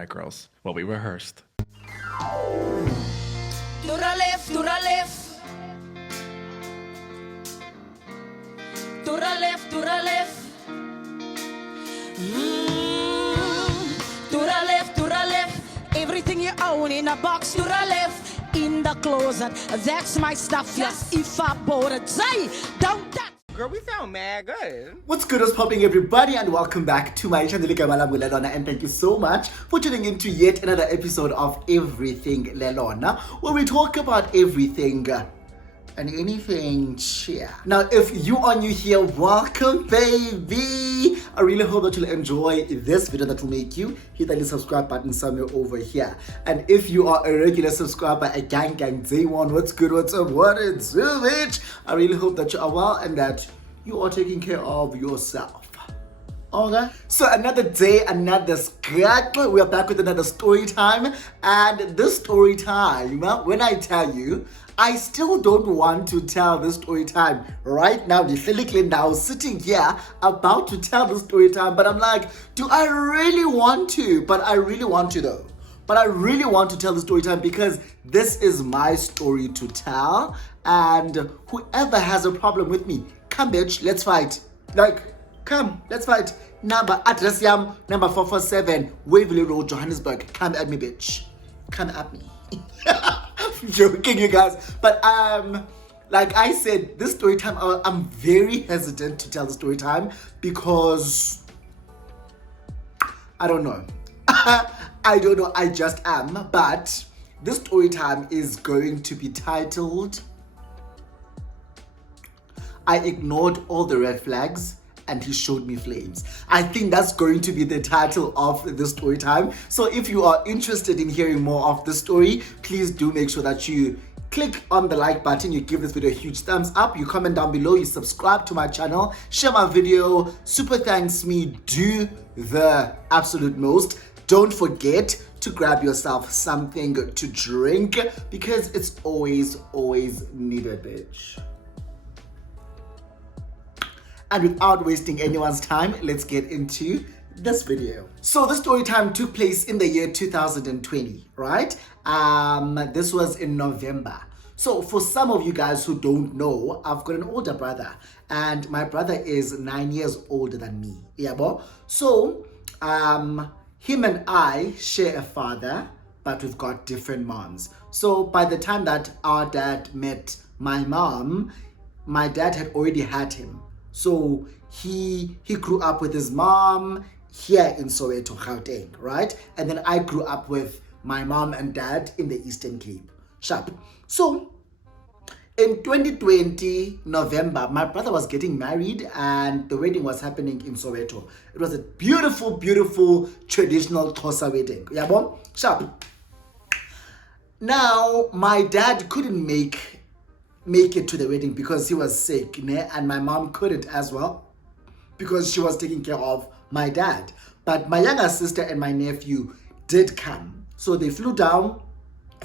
right, girls. Well, we rehearsed. To the left, to the left. To the left, to the left. To the left, to the left. Everything you own in a box. To the left, in the closet. That's my stuff, yes. If I bought it, say, don't touch. Girl, we sound mad good. What's good, what's popping, everybody, and welcome back to my channel, and thank you so much for tuning into yet another episode of Everything Lelona, where we talk about everything and anything. Cheer. Now, if you are new here, welcome, baby. I really hope that you'll enjoy this video that will make you hit that little subscribe button somewhere over here. And if you are a regular subscriber, a gang day one, what's good, what's up, what it's bitch. I really hope that you are well and that you are taking care of yourself. Okay, so another day, another scratch. We are back with another story time, and this story time, when I tell you, I still don't want to tell this story time right now. The now sitting here about to tell the story time, but I'm like, do I really want to? But I really want to though. But I really want to tell the story time because this is my story to tell, and whoever has a problem with me, come bitch, let's fight. Like, come, let's fight. Address yam, number 447, Waverley Road, Johannesburg. Come at me, bitch. Come at me. I'm joking, you guys. But like I said, this story time, I'm very hesitant to tell the story time because I don't know. I don't know. I just am. But this story time is going to be titled I Ignored All the Red Flags and He Showed Me Flames. I think that's going to be the title of this story time. So if you are interested in hearing more of the story, please do make sure that you click on the like button, you give this video a huge thumbs up, you comment down below, you subscribe to my channel, share my video, super thanks me, do the absolute most. Don't forget to grab yourself something to drink because it's always needed, bitch. And without wasting anyone's time, let's get into this video. So the story time took place in the year 2020, right? This was in November. So for some of you guys who don't know, I've got an older brother and my brother is 9 years older than me. Yeah, bo? So him and I share a father, but we've got different moms. So by the time that our dad met my mom, my dad had already had him. So he grew up with his mom here in Soweto, Gauteng, right? And then I grew up with my mom and dad in the Eastern Cape. Sharp. So in 2020 November, my brother was getting married and the wedding was happening in Soweto. It was a beautiful, beautiful traditional XOXO wedding. Yeah, bon? Sharp. Now, my dad couldn't make it to the wedding because he was sick, and my mom couldn't as well because she was taking care of my dad. But my younger sister and my nephew did come. So they flew down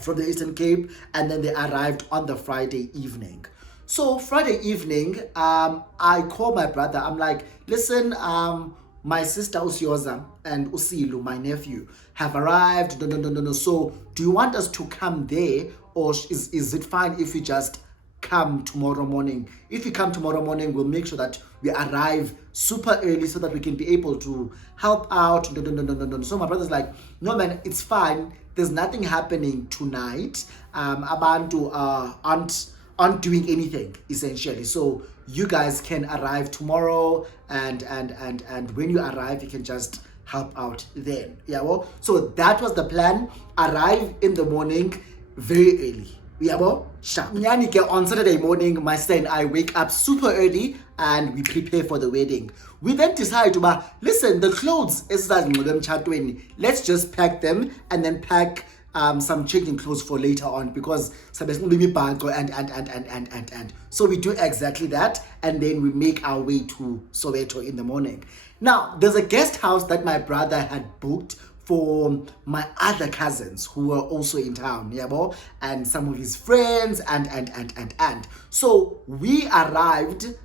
from the Eastern Cape and then they arrived on the Friday evening. So Friday evening, I called my brother. I'm like, listen, my sister Usioza and Usilu, my nephew, have arrived. No. So do you want us to come there, or is it fine if we just come tomorrow morning? If we come tomorrow morning, we'll make sure that we arrive super early so that we can be able to help out. No. So my brother's like, no man, it's fine. There's nothing happening tonight. Abantu aren't doing anything essentially. So you guys can arrive tomorrow, and when you arrive, you can just help out then. Yeah, well, so that was the plan. Arrive in the morning very early. On Saturday morning, my sister and I wake up super early and we prepare for the wedding. We then decide to listen, the clothes let's just pack them and then pack some changing clothes for later on because and so we do exactly that, and then we make our way to Soweto in the morning. Now there's a guest house that my brother had booked for my other cousins who were also in town, and some of his friends and. So we arrived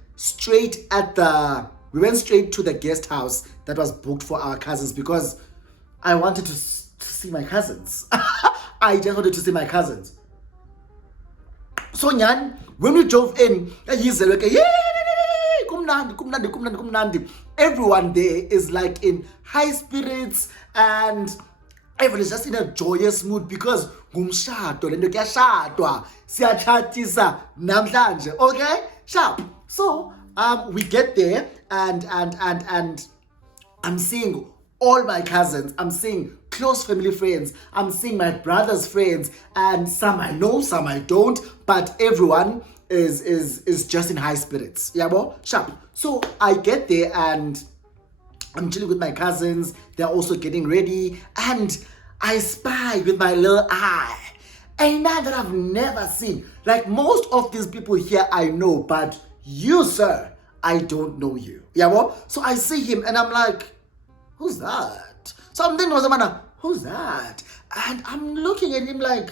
we went straight to the guest house that was booked for our cousins because I wanted to see my cousins. I just wanted to see my cousins. So Nyan, when we drove in, he's like, yay! Kumnandi. Everyone there is like in high spirits and everyone is just in a joyous mood because ngumshado lento kuyashadwa siyachatisa namhlanje. Okay, sharp. So we get there and I'm seeing all my cousins, I'm seeing close family friends, I'm seeing my brother's friends, and some I know, some I don't, but everyone is just in high spirits. Yeah, well, sharp. So I get there and I'm chilling with my cousins, they're also getting ready, and I spy with my little eye a man that I've never seen. Like most of these people here I know, but you, sir, I don't know you. Yeah, well, so I see him and I'm like, who's that? So I'm thinking, who's that? And I'm looking at him like,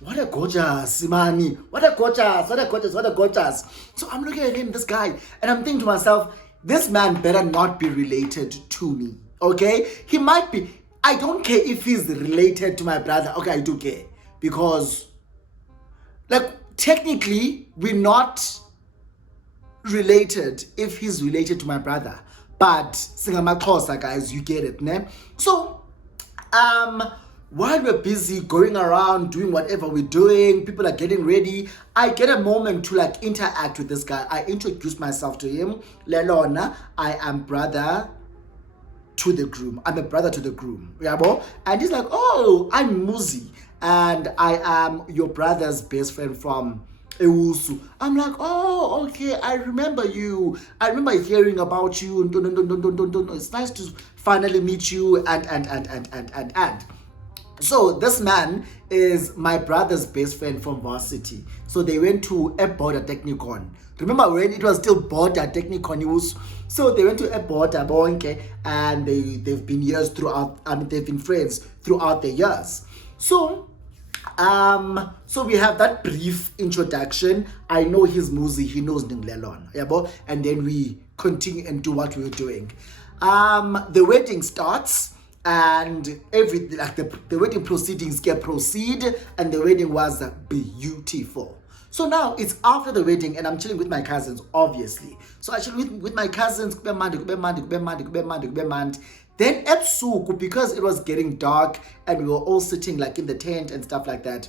what a gorgeous, Simani. What a gorgeous. So I'm looking at him, this guy, and I'm thinking to myself, this man better not be related to me. Okay? He might be. I don't care if he's related to my brother. Okay, I do care. Because, like, technically, we're not related if he's related to my brother. But Singamaxhosa, guys, you get it, ne? So, while we're busy going around doing whatever we're doing, people are getting ready, I get a moment to like interact with this guy. I introduce myself to him. Lelona, I am brother to the groom. I'm a brother to the groom. Yeah, and he's like, oh, I'm Muzi, and I am your brother's best friend from Ewusu. I'm like, oh, okay, I remember you. I remember hearing about you. It's nice to finally meet you. And. So this man is my brother's best friend from varsity. So they went to a border technicon. Remember when it was still border technicon? So they went to a border bonke, and they've been years throughout. I mean, they've been friends throughout the years. So we have that brief introduction. I know his Muzi, he knows Ninglelon. Yeah, and then we continue and do what we were doing. The wedding starts. And everything, like the wedding proceedings proceed, and the wedding was beautiful. So now it's after the wedding, and I'm chilling with my cousins, obviously. So I chill with my cousins. Then at Suku, because it was getting dark and we were all sitting like in the tent and stuff like that,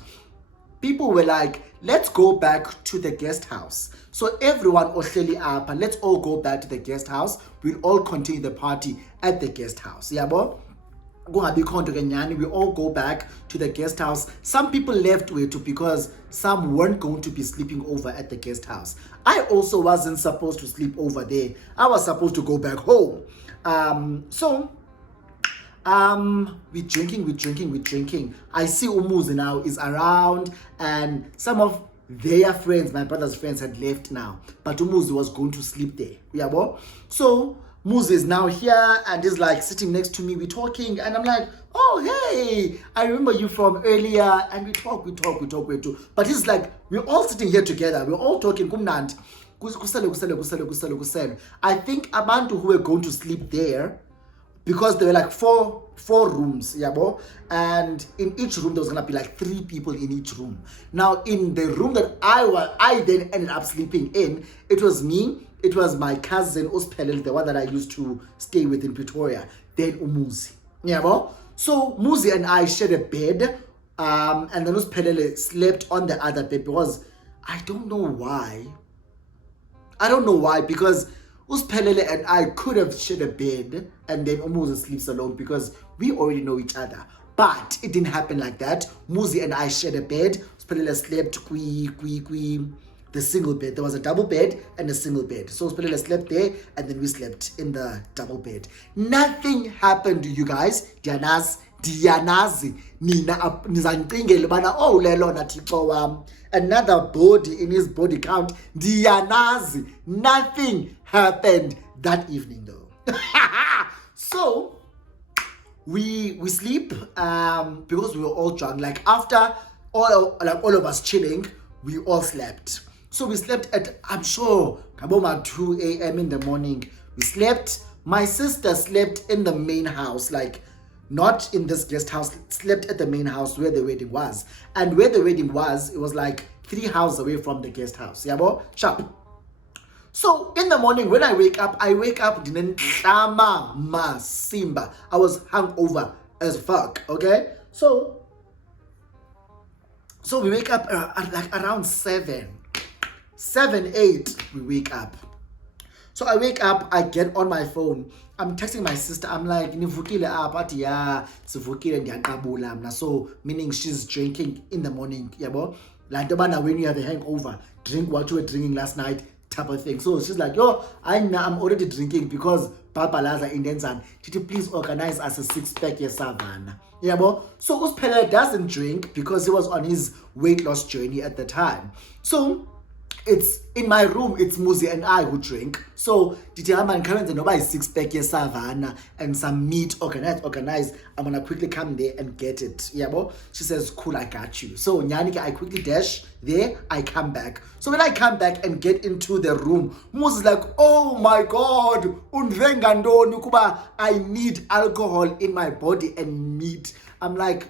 people were like, let's go back to the guest house. So everyone ohleli up, and let's all go back to the guest house. We'll all continue the party at the guest house. Yeah, boy. We all go back to the guest house. Some people left because some weren't going to be sleeping over at the guest house. I also wasn't supposed to sleep over there. I was supposed to go back home. We're drinking. I see Umuzi now is around, and some of their friends, my brother's friends, had left now, but Umuzi was going to sleep there. Yeah, boy. So Muzi is now here and is like sitting next to me. We're talking, and I'm like, oh, hey, I remember you from earlier. And we talk. But he's like, we're all sitting here together. We're all talking. Kumnandi. I think abantu who were going to sleep there, because there were like four rooms, yeah, bo? And in each room there was gonna be like 3 people in each room. Now in the room that I then ended up sleeping in, it was me. It was my cousin Uspelele, the one that I used to stay with in Pretoria. Then Umuzi. Yeah, bo? So Muzi and I shared a bed, and then Uspelele slept on the other bed because I don't know why, because Uspelele and I could have shared a bed and then Umuzi sleeps alone because we already know each other. But it didn't happen like that. Muzi and I shared a bed. Uspelele slept the single bed. There was a double bed and a single bed. So Uspelele slept there and then we slept in the double bed. Nothing happened, you guys. Dianazi nina nizanqingele bana oh lelona thixo wam, another body in his body count. Dianazi, nothing happened that evening though. So we sleep because we were all drunk. Like after all of us chilling, we all slept. So we slept at, I'm sure, about 2 a.m. in the morning. We slept. My sister slept in the main house, like not in this guest house, slept at the main house where the wedding was. And where the wedding was, it was like 3 houses away from the guest house. Yabo? Sharp. So in the morning when I wake up didn't Simba. I was hungover as fuck, okay? So we wake up at like around 7, 8, we wake up. So I wake up, I get on my phone. I'm texting my sister. I'm like, nivukile apha, yeah, sivukile ndiyaqabula mna. So meaning she's drinking in the morning, yabo. Like when you have a hangover, drink what you were drinking last night, type of thing. So she's like, yo, I'm already drinking because Papa Laza in Denzan. Did you please organize us a 6-pack savannah? Yabo. So Uspele doesn't drink because he was on his weight loss journey at the time. So it's in my room, it's Muzi and I who drink. So did you have my current no buy 6-pack savannah and some meat organized. I'm gonna quickly come there and get it. Yabo. She says, cool, I got you. So Nyanika, I quickly dash there, I come back. So when I come back and get into the room, Muzi is like, oh my god, I need alcohol in my body and meat. I'm like,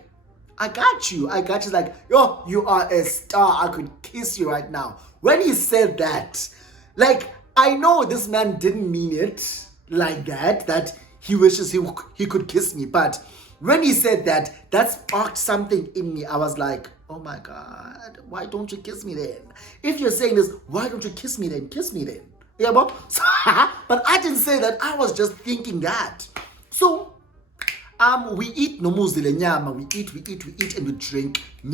I got you. She's like, yo, you are a star. I could kiss you right now. When he said that, like, I know this man didn't mean it like that he wishes he could kiss me. But when he said that sparked something in me. I was like, oh my God, why don't you kiss me then? If you're saying this, why don't you kiss me then? Kiss me then. Yeah, but I didn't say that. I was just thinking that. So, we eat nomuzi lenyama, we eat and we drink. We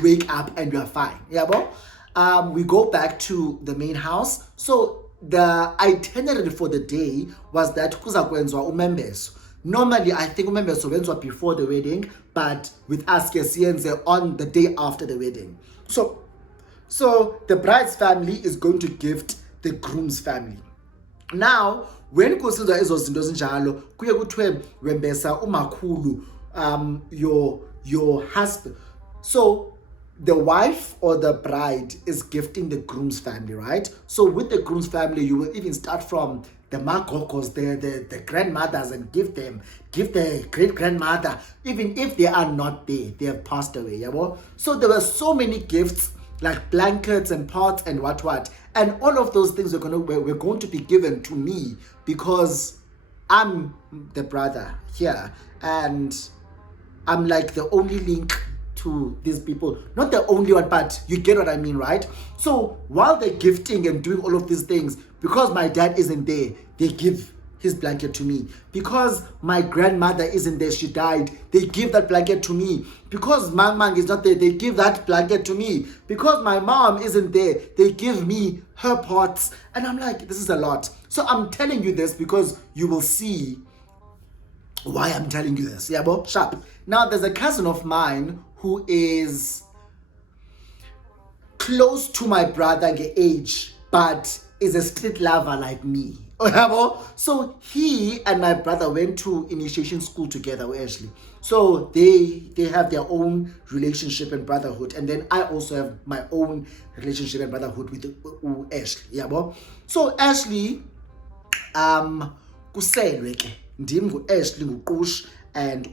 wake up and we are fine. Yeah, but we go back to the main house. So the itinerary for the day was that kuza kwenzwa umembeso. Normally I think umembeso wenzwa before the wedding, but with us kesiyenze on the day after the wedding. So the bride's family is going to gift the groom's family. Now, when kusenza ezo zinto zinjalo, kuye kuthiwe wembesa umakhulu your husband. So the wife or the bride is gifting the groom's family, right? So with the groom's family, you will even start from the makokos, the grandmothers, and give the great grandmother, even if they are not there, they have passed away. Yeah, so there were so many gifts, like blankets and pots and what, and all of those things were going to be given to me because I'm the brother here, and I'm like the only link to these people. Not the only one, but you get what I mean, right? So while they're gifting and doing all of these things, because my dad isn't there, they give his blanket to me. Because my grandmother isn't there, she died, they give that blanket to me. Because Mang is not there, they give that blanket to me. Because my mom isn't there, they give me her pots. And I'm like, this is a lot. So I'm telling you this because you will see why I'm telling you this. Yeah, bro? Sharp. Now, there's a cousin of mine who is close to my brother in age, but is a street lover like me. So he and my brother went to initiation school together, Ashley. So they have their own relationship and brotherhood, and then I also have my own relationship and brotherhood with Ashley. So Ashley, kuselwe ke ndim ngu-Ashley nguQush and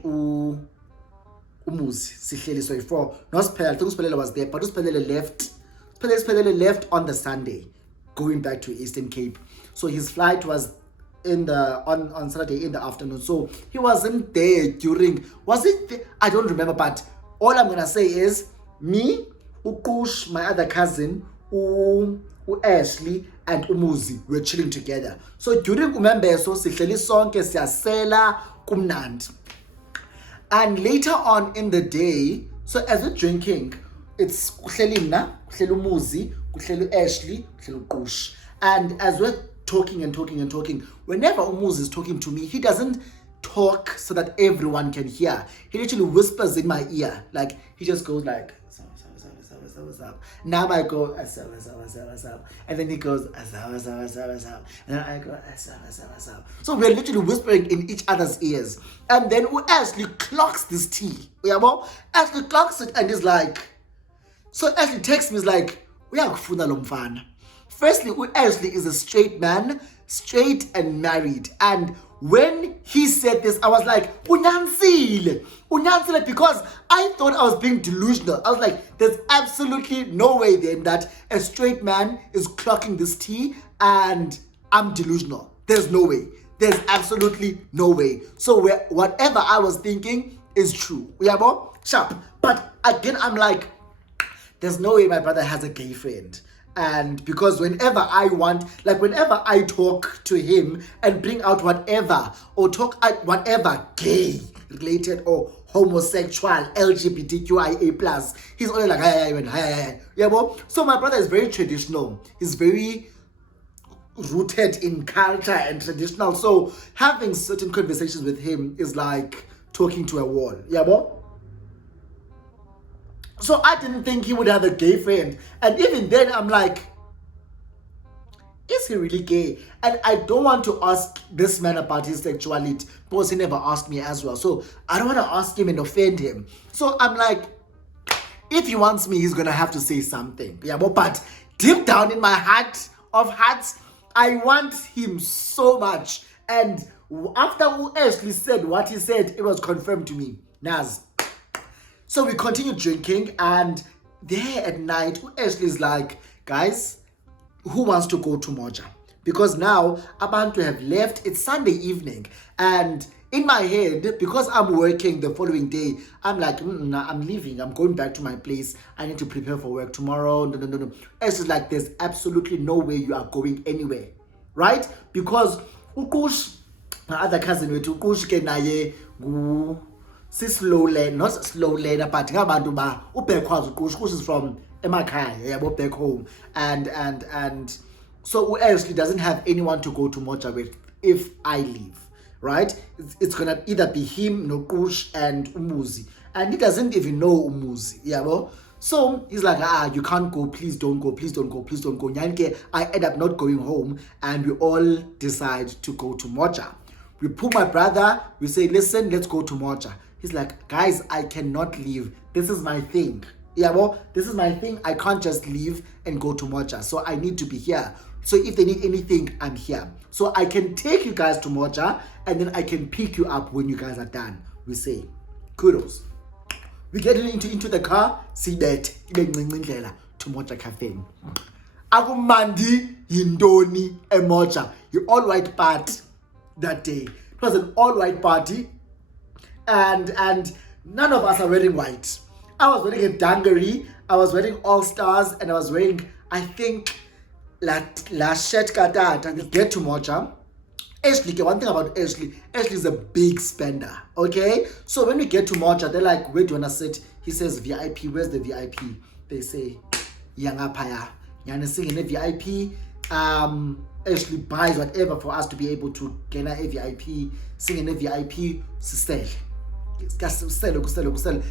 umuzi sihleli so before noSiphelele, I think uSiphelele was there, but uSiphelele left on the Sunday going back to Eastern Cape. So his flight was on Saturday in the afternoon. So he wasn't there during, was it there? I don't remember, but all I'm gonna say is me, uQush, my other cousin, Ashley and Umuzi were chilling together. So during umembeso sihleli sonke siyasela kumnandi. And later on in the day, so as we're drinking, it's kuhleli mna, kuhleli Umuzi, kuhleli Ashley, kuhleli uQush. And as we're talking, whenever Umuzi is talking to me, he doesn't talk so that everyone can hear. He literally whispers in my ear. Like, he just goes like, what's up? Now I go, what's up? And then he goes, what's up? And then I go, what's up? So we're literally whispering in each other's ears. And then Ashley clocks this tea. Ashley clocks it and is like, so Ashley texts me, is like, uyakufuna lo mfana. Firstly, Ashley is a straight man. straight and married. And when he said this, I was like, unyanisile, because I thought I was being delusional. I was like, there's absolutely no way then that a straight man is clocking this tea and I'm delusional. There's no way. There's absolutely no way. So whatever I was thinking is true. Yabo? Sharp. But again, I'm like, there's no way my brother has a gay friend. And because whenever I talk to him and bring out whatever, or talk at whatever gay related or homosexual, LGBTQIA+, he's only like, hi. Yeah, well, so my brother is very traditional. He's very rooted in culture and traditional. So having certain conversations with him is like talking to a wall. Yeah, well. So I didn't think he would have a gay friend. And even then, I'm like, is he really gay? And I don't want to ask this man about his sexuality because he never asked me as well. So I don't want to ask him and offend him. So I'm like, if he wants me, he's going to have to say something. Yeah, but deep down in my heart of hearts, I want him so much. And after Ashley said what he said, it was confirmed to me. Naz. So we continued drinking, and there at night, Ashley's like, guys, who wants to go to Moja? Because now Abantu have left. It's Sunday evening, and in my head, because I'm working the following day, I'm like, I'm leaving. I'm going back to my place. I need to prepare for work tomorrow. No. Ashley's like, there's absolutely no way you are going anywhere, right? Because Ukush, my other cousin, Ukush kenaye slow lane, not slow lane, but ngabantu ba ubhekwazi uqusha is from emakhaya, yabo, back home, and so Ashley doesn't have anyone to go to Moja with if I leave, right? It's gonna either be him, Nokush, and Umuzi, and he doesn't even know Umuzi, yabo. So he's like, you can't go, please don't go. Nyanke, I end up not going home, and we all decide to go to Moja. We pull my brother, we say, listen, let's go to Moja. He's like, guys, I cannot leave. This is my thing. Yeah, well, this is my thing. I can't just leave and go to Moja. So I need to be here. So if they need anything, I'm here. So I can take you guys to Moja, and then I can pick you up when you guys are done. We say, kudos. We get into the car, see that, to Moja Cafe. Agumandi Yindoni Emoja. You all white part that day. It was an all white party. And none of us are wearing white. I was wearing a dungaree, I was wearing all stars, and I was wearing, I think, la shirt katata. And we get to Moja. Ashley, one thing about Ashley is a big spender, okay? So when we get to Moja, they're like, where do you wanna sit? He says VIP. Where's the VIP? They say, Yangapaya. Yana sing in a VIP. Ashley buys whatever for us to be able to get a VIP, sing in a VIP, sisele.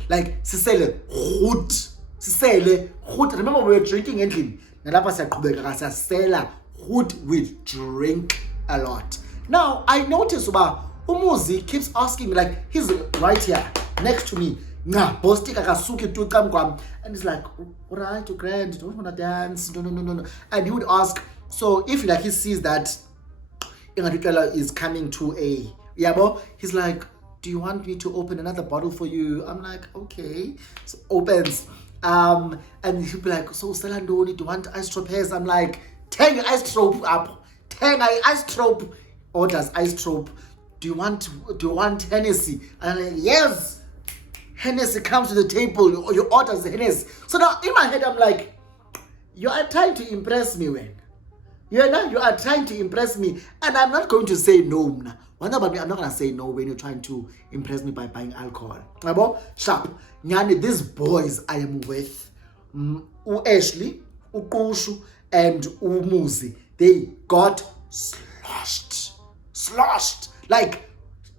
Like sisele good. Remember we were drinking endlini. Nalapha siyaqhubeka siyasela good, we drink a lot. Now I notice Umuzi keeps asking me, like, he's right here next to me. And he's like, alright, grand, don't wanna dance, no. And he would ask, so if like he sees that Ingadukela is coming to a yabo, he's like, do you want me to open another bottle for you? I'm like, okay. So opens, and he'll be like, so Selandoni, do you want ice tropes? I'm like, tang ice trope up, tang ice trope, orders ice trope. Do you want Hennessy? And I'm like, yes. Hennessy comes to the table, or you order the Hennessy. So now in my head I'm like, you are trying to impress me when? You are trying to impress me, and I'm not going to say no. I'm not going to say no when you're trying to impress me by buying alcohol. Sharp. Nyani, these boys I am with, Ashley, Ukushu, and Umuzi, they got sloshed, like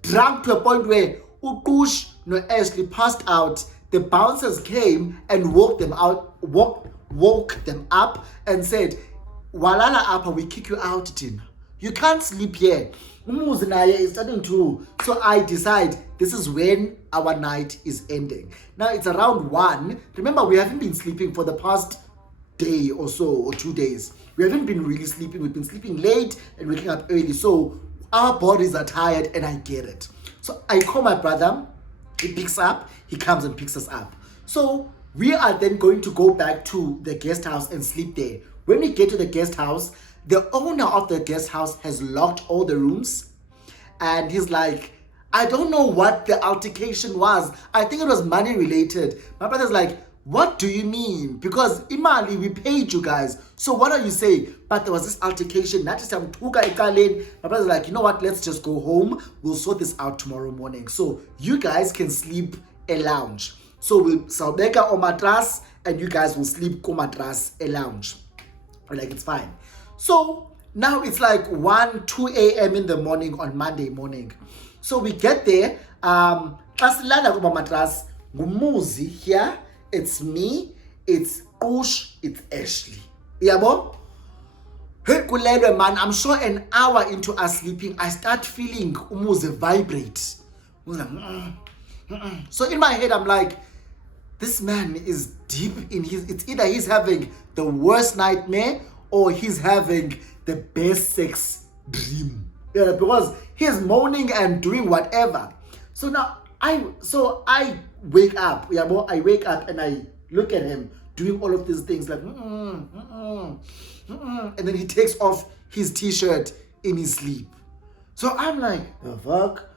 drunk to a point where Ukush no Ashley passed out. The bouncers came and woke them up and said, Walala apa, we kick you out, Tina. You can't sleep here. Umuzi naye is starting to. So I decide this is when our night is ending. Now it's around 1. Remember, we haven't been sleeping for the past day or so, or 2 days. We haven't been really sleeping. We've been sleeping late and waking up early. So our bodies are tired, and I get it. So I call my brother. He picks up. He comes and picks us up. So we are then going to go back to the guest house and sleep there. When we get to the guest house, the owner of the guest house has locked all the rooms. And he's like, I don't know what the altercation was. I think it was money related. My brother's like, what do you mean? Because imali, we paid you guys. So what are you saying? But there was this altercation. My brother's like, you know what? Let's just go home. We'll sort this out tomorrow morning. So you guys can sleep a lounge. So we'll salbeka or matras, and you guys will sleep ko matras a lounge. We're like, it's fine. So now it's like 2 a.m. in the morning on Monday morning. So we get there. Asilala kuma matras. Ngumuzi here. It's me. It's Ush. It's Ashley. Yabo? Hey, kulelwe man. I'm sure an hour into us sleeping, I start feeling umuzi vibrate. So in my head, I'm like, this man is deep in his. It's either he's having the worst nightmare or he's having the best sex dream. Yeah, because he's moaning and doing whatever. So now I wake up. Yeah, I wake up and I look at him doing all of these things like and then he takes off his t-shirt in his sleep. So I'm like, the fuck?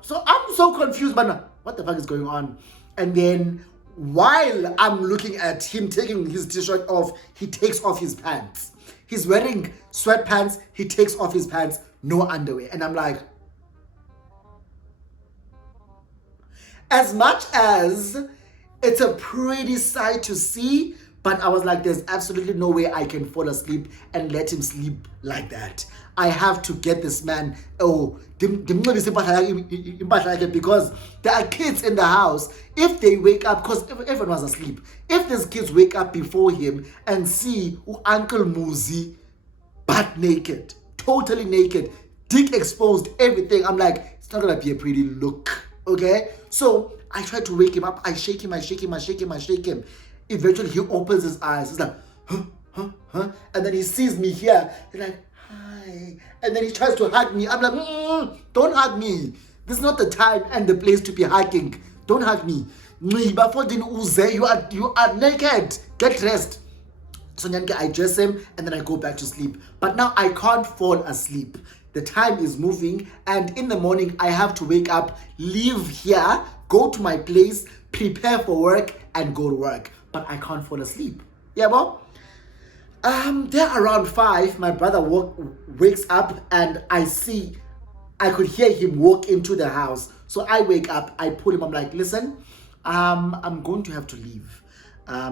So I'm so confused, but what the fuck is going on? And then while I'm looking at him taking his t-shirt off, he takes off his pants. He's wearing sweatpants, he takes off his pants, no underwear. And I'm like, as much as it's a pretty sight to see, but I was like, there's absolutely no way I can fall asleep and let him sleep like that. I have to get this man, because there are kids in the house. If they wake up, because everyone was asleep, if these kids wake up before him and see Uncle Muzi butt naked, totally naked, dick exposed, everything, I'm like, it's not gonna be a pretty look, okay? So I try to wake him up. I shake him. Eventually he opens his eyes. He's like, huh? And then he sees me here. He's like, hi. And then he tries to hug me. I'm like, don't hug me. This is not the time and the place to be hugging. Don't hug me. You are naked. Get dressed. So I dress him and then I go back to sleep. But now I can't fall asleep. The time is moving, and in the morning I have to wake up, leave here, go to my place, prepare for work, and go to work. But I can't fall asleep. Yeah, well, there around 5, my brother wakes up, and I could hear him walk into the house. So I wake up, I pull him, I'm like, listen, I'm going to have to leave.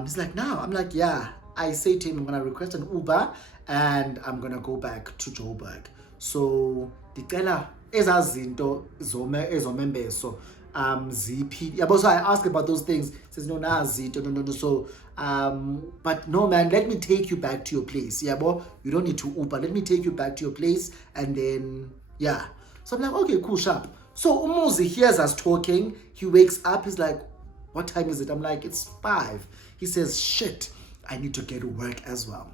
He's like, no. I'm like, yeah. I say to him, I'm gonna request an Uber, and I'm gonna go back to Joburg. So dicela ezazinto ezomembeso ziphi yabo. So I ask about those things. He says no nazito no. So but no man, let me take you back to your place. Yabo, you don't need to Uber, let me take you back to your place, and then yeah. So I'm like, okay, cool, sharp. So Umuzi hears us talking. He wakes up. He's like, what time is it? I'm like, it's 5. He says, shit, I need to get to work as well.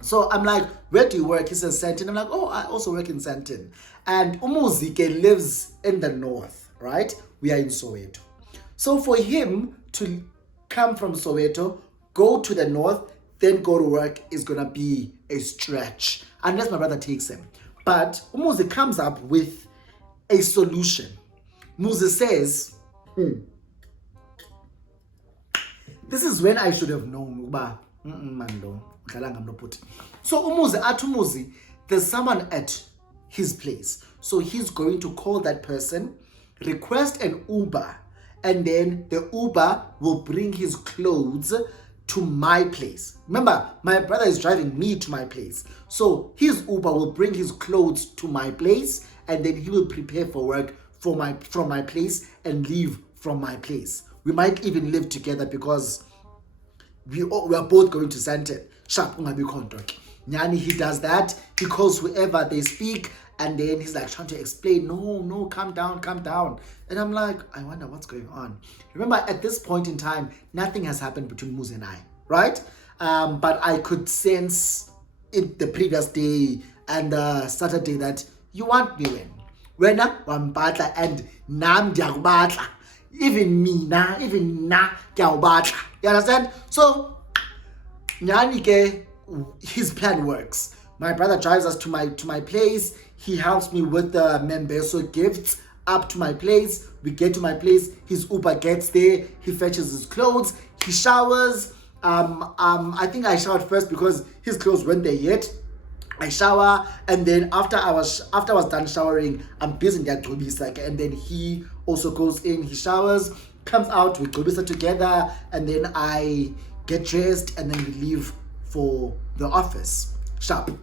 So I'm like, where do you work? He says, Sandton. I'm like, oh, I also work in Sandton. And Umuzike lives in the north, right? We are in Soweto. So for him to come from Soweto, go to the north, then go to work is going to be a stretch. Unless my brother takes him. But Umuzi comes up with a solution. Muzi says, this is when I should have known. So Umuzi, there's someone at his place. So he's going to call that person, request an Uber, and then the Uber will bring his clothes to my place. Remember, my brother is driving me to my place. So his Uber will bring his clothes to my place, and then he will prepare for work from my place and leave from my place. We might even live together because we are both going to Sandton. Sharp, Nyani, he does that. He calls whoever, they speak, and then he's like trying to explain, no, calm down. And I'm like, I wonder what's going on. Remember, at this point in time, nothing has happened between Muzi and I, right? but I could sense it the previous day and Saturday that you want me wena wampatla and nam ndiyakubatla, even mina, even na ndiyakubatla. You understand? So nyani ke, his plan works. My brother drives us to my place. He helps me with the Membeso gifts up to my place. We get to my place. His Uber gets there. He fetches his clothes. He showers. I think I showered first because his clothes weren't there yet. I shower, and then after I was done showering, I'm busy in that Gobisa, and then he also goes in. He showers, comes out, we Gobisa together, and then I get dressed, and then we leave for the office. Sharp.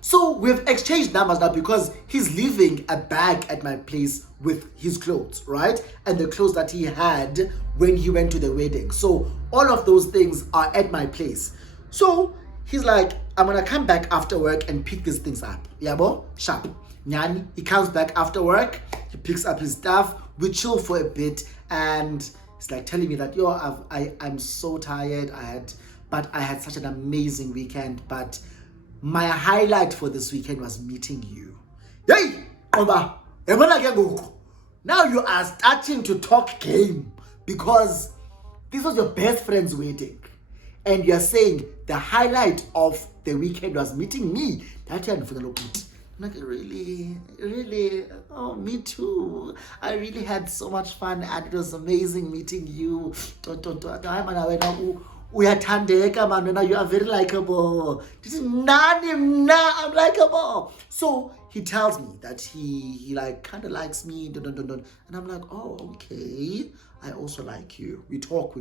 So we've exchanged numbers now because he's leaving a bag at my place with his clothes, right? And the clothes that he had when he went to the wedding. So all of those things are at my place. So he's like, I'm gonna come back after work and pick these things up. Yabo? Sharp. Nyani, he comes back after work, he picks up his stuff, we chill for a bit, and he's like telling me that, yo, I'm so tired, but I had such an amazing weekend, but my highlight for this weekend was meeting you. Hey, Oba, now you are starting to talk game because this was your best friend's wedding. And you're saying the highlight of the weekend was meeting me. That I'm like, really, oh, me too. I really had so much fun and it was amazing meeting you. Uyathandeka man, you are very likable. I'm likable. So he tells me that he like kind of likes me, and I'm like, oh, okay, I also like you. We talk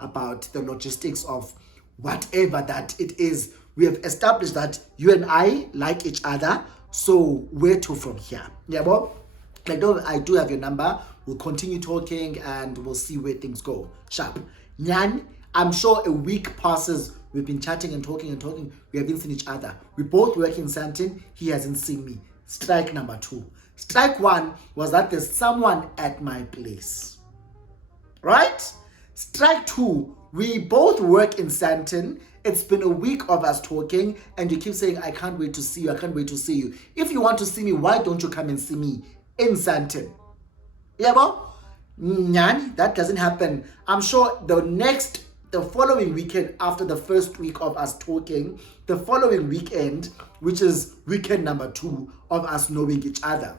about the logistics of whatever that it is. We have established that you and I like each other, so where to from here? Yeah, well, I do have your number. We'll continue talking and we'll see where things go. Sharp. Nyan, I'm sure a week passes. We've been chatting and talking. We haven't seen each other. We both work in Sandton. He hasn't seen me. Strike number 2. Strike 1 was that there's someone at my place. Right? Strike 2, we both work in Sandton. It's been a week of us talking and you keep saying, I can't wait to see you. If you want to see me, why don't you come and see me in Sandton? Yeah, bro? Nyani, that doesn't happen. I'm sure the following weekend after the first week of us talking, the following weekend, which is weekend number 2 of us knowing each other,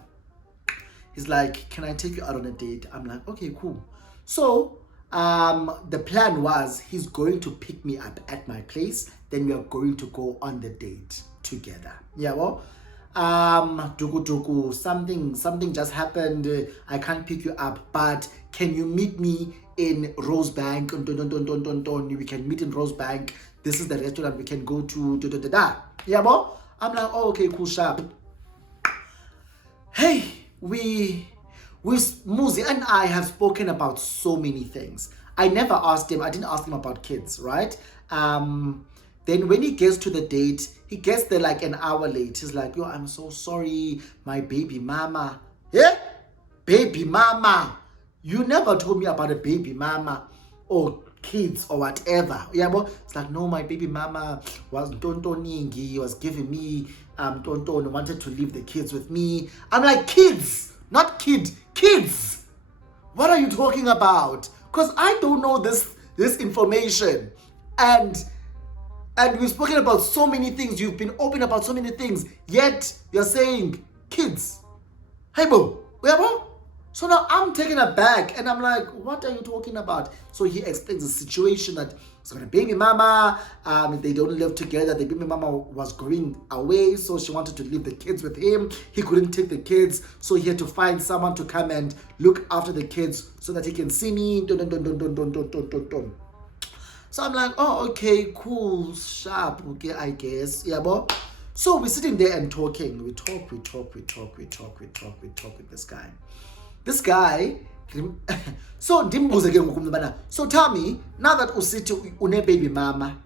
he's like, can I take you out on a date? I'm like, okay, cool. So the plan was he's going to pick me up at my place, then we are going to go on the date together. Yeah, well, something just happened. I can't pick you up, but can you meet me in Rosebank? We can meet in Rosebank. This is the restaurant we can go to. Yeah, bro. I'm like, oh, okay, cool, sharp. Hey, Muzi and I have spoken about so many things. I didn't ask him about kids, right? Then when he gets to the date, he gets there like an hour late. He's like, yo, I'm so sorry, my baby mama. Yeah? Baby mama. You never told me about a baby mama or kids or whatever. Yeah, but it's like, no, my baby mama was Ningi, was giving me Tonton, wanted to leave the kids with me. I'm like, kids, not kids. What are you talking about? Because I don't know this information. And we've spoken about so many things. You've been open about so many things. Yet you're saying kids. Hey, bro. Yeah, bro. So now I'm taken aback and I'm like, what are you talking about? So he explains the situation that he's got a baby mama. They don't live together. The baby mama was going away, so she wanted to leave the kids with him. He couldn't take the kids, so he had to find someone to come and look after the kids so that he can see me. So I'm like, oh, okay, cool, sharp, okay, I guess. Yeah, but so we're sitting there and talking. We talk with this guy. This guy, so so tell me, now that usithi une baby mama,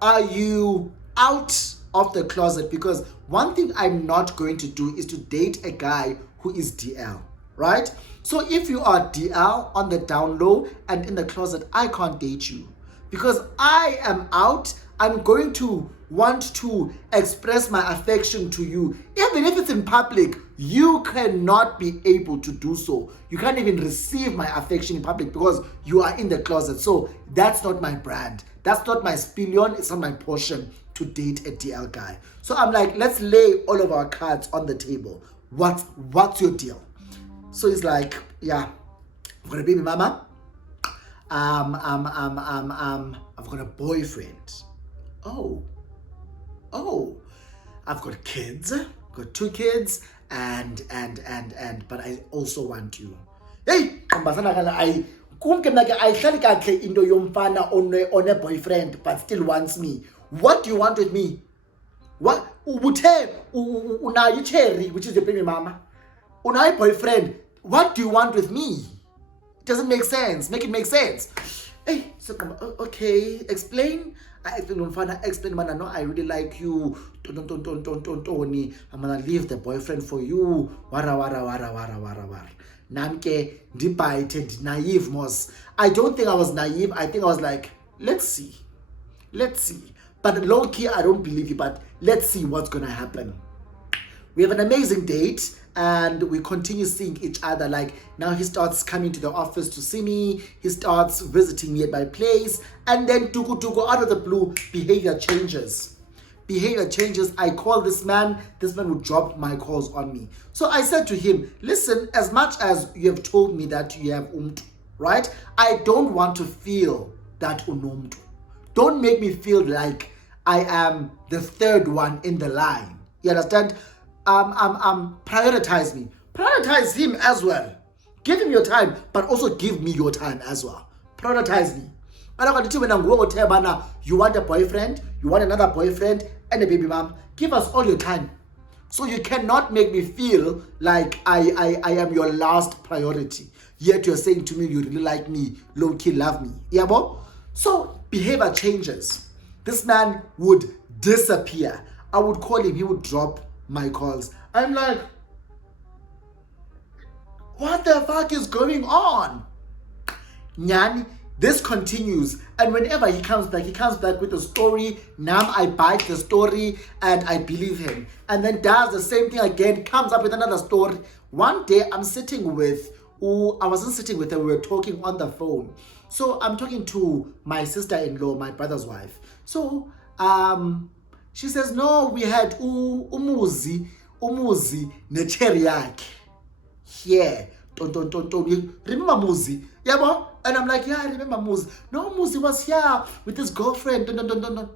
are you out of the closet? Because one thing I'm not going to do is to date a guy who is DL, right? So if you are DL on the down low and in the closet, I can't date you. because I am out. I'm going to want to express my affection to you. Even if it's in public, you cannot be able to do so. You can't even receive my affection in public because you are in the closet. So that's not my brand. That's not my spillion. It's not my portion to date a DL guy. So I'm like, let's lay all of our cards on the table. What's your deal? So he's like, yeah, I've got a baby mama. I've got a boyfriend. Oh, I've got kids. I've got 2 kids, and but I also want you. Hey, I into yomfana on a boyfriend, but still wants me. What do you want with me? What? Una cherry, which is the baby mama. Una boyfriend. What do you want with me? It doesn't make sense. Make it make sense. Hey, so come on. Okay, explain. I explain, man. I know I really like you. I'm gonna leave the boyfriend for you. Wara. Namke, debaited, naive, mos. I don't think I was naive. I think I was like, let's see. But low key, I don't believe you. But let's see what's gonna happen. We have an amazing date and we continue seeing each other. Like now he starts coming to the office to see me. He starts visiting me at my place. And then tuku out of the blue, behavior changes. I call this man would drop my calls on me. So I said to him, listen, as much as you have told me that you have right? I don't want to feel that unumtu. Don't make me feel like I am the 3rd one in the line. You understand? Prioritize me. Prioritize him as well. Give him your time, but also give me your time as well. Prioritize me. When you want a boyfriend, you want another boyfriend, and a baby mom, give us all your time. So you cannot make me feel like I am your last priority. Yet you're saying to me you really like me, low-key love me. Yeah, bo? So behavior changes. This man would disappear. I would call him, he would drop my calls. I'm like, what the fuck is going on? Nyan, this continues, and whenever he comes back with a story. Now I bite the story and I believe him, and then does the same thing again, comes up with another story. One day I wasn't sitting with her, we were talking on the phone. So I'm talking to my sister-in-law, my brother's wife. So she says, no, we had umuzi necherry yakhe. Yeah. Remember Muzi? Yeah, bo? And I'm like, yeah, I remember Muzi. No, Muzi was here with his girlfriend. The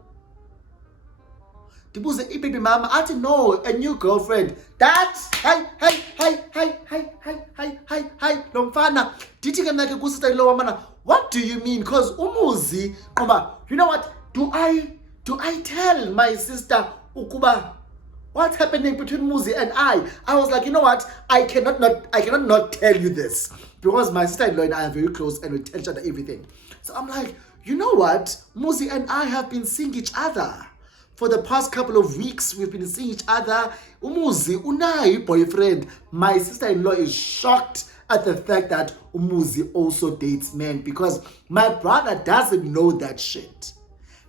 Muzi, baby mama, I didn't know, a new girlfriend. That's, hi. Lomfana. What do you mean? Because Umuzi, you know what? Do I tell my sister, Ukuba, what's happening between Muzi and I? I was like, you know what? I cannot not tell you this. Because my sister-in-law and I are very close and we tell each other everything. So I'm like, you know what? Muzi and I have been seeing each other. For the past couple of weeks, we've been seeing each other. Umuzi, unai boyfriend. My sister-in-law is shocked at the fact that Umuzi also dates men. Because my brother doesn't know that shit.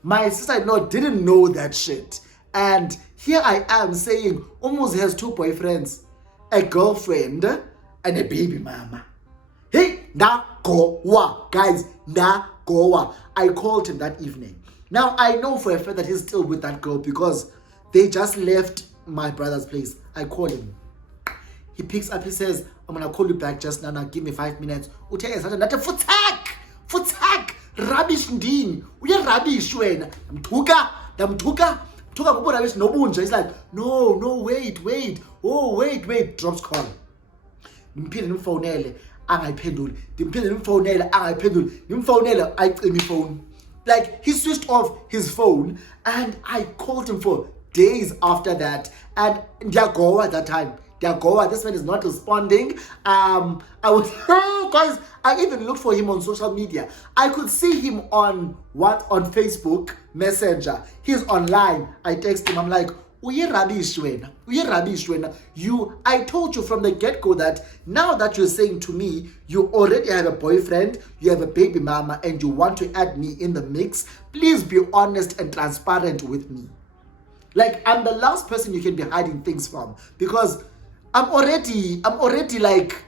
My sister-in-law didn't know that shit. And here I am saying, Umuzi has 2 boyfriends, a girlfriend, and a baby mama. Hey, Goa. Guys, Goa. I called him that evening. Now, I know for a fact that he's still with that girl because they just left my brother's place. I call him. He picks up, he says, I'm going to call you back just now. Give me 5 minutes. Futak. Rubbish ndini. Uye rubbish wena. Damtuka. He's like, no, wait. Oh, wait. Drops call. Nimphinde nimfonele angayiphenduli. Nimphinde nimfonele angayiphenduli. Nimfonele ayicime phone. Like, he switched off his phone and I called him for days after that. And Diagoa at that time. This man is not responding. Guys, I even looked for him on social media. I could see him on Facebook Messenger. He's online. I text him. I'm like, Uye rubbish wena. I told you from the get-go that now that you're saying to me you already have a boyfriend, you have a baby mama, and you want to add me in the mix, please be honest and transparent with me. Like, I'm the last person you can be hiding things from, because I'm already like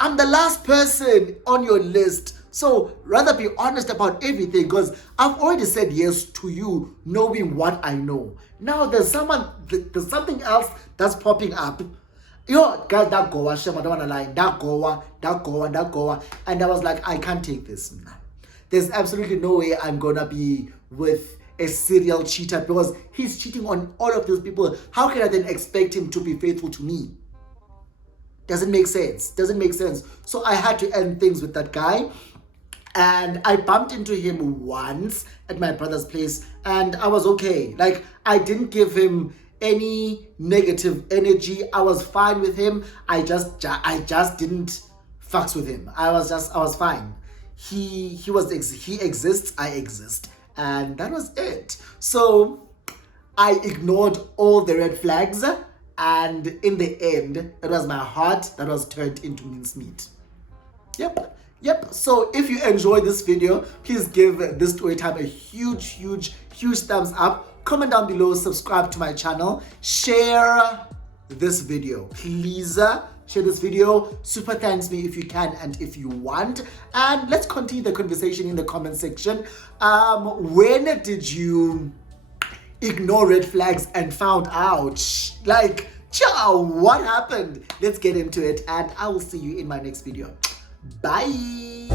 I'm the last person on your list. So rather be honest about everything, because I've already said yes to you knowing what I know. Now there's something else that's popping up. Yo, guys, that goa, Shem, I don't wanna lie. That goa. And I was like, I can't take this. There's absolutely no way I'm gonna be with a serial cheater, because he's cheating on all of those people. How can I then expect him to be faithful to me? Doesn't make sense. So I had to end things with that guy. And I bumped into him once at my brother's place, and I was okay. Like, I didn't give him any negative energy. I was fine with him. I just didn't fucks with him. I was fine. He exists, I exist. And that was it. So I ignored all the red flags, and in the end, it was my heart that was turned into mincemeat. Yep. So if you enjoyed this video, please give this story time a huge thumbs up. Comment down below, subscribe to my channel, share this video. Please share this video. Super thanks me if you can and if you want. And let's continue the conversation in the comment section. When did you ignore red flags and found out? Like, ciao, what happened? Let's get into it, and I will see you in my next video. Bye.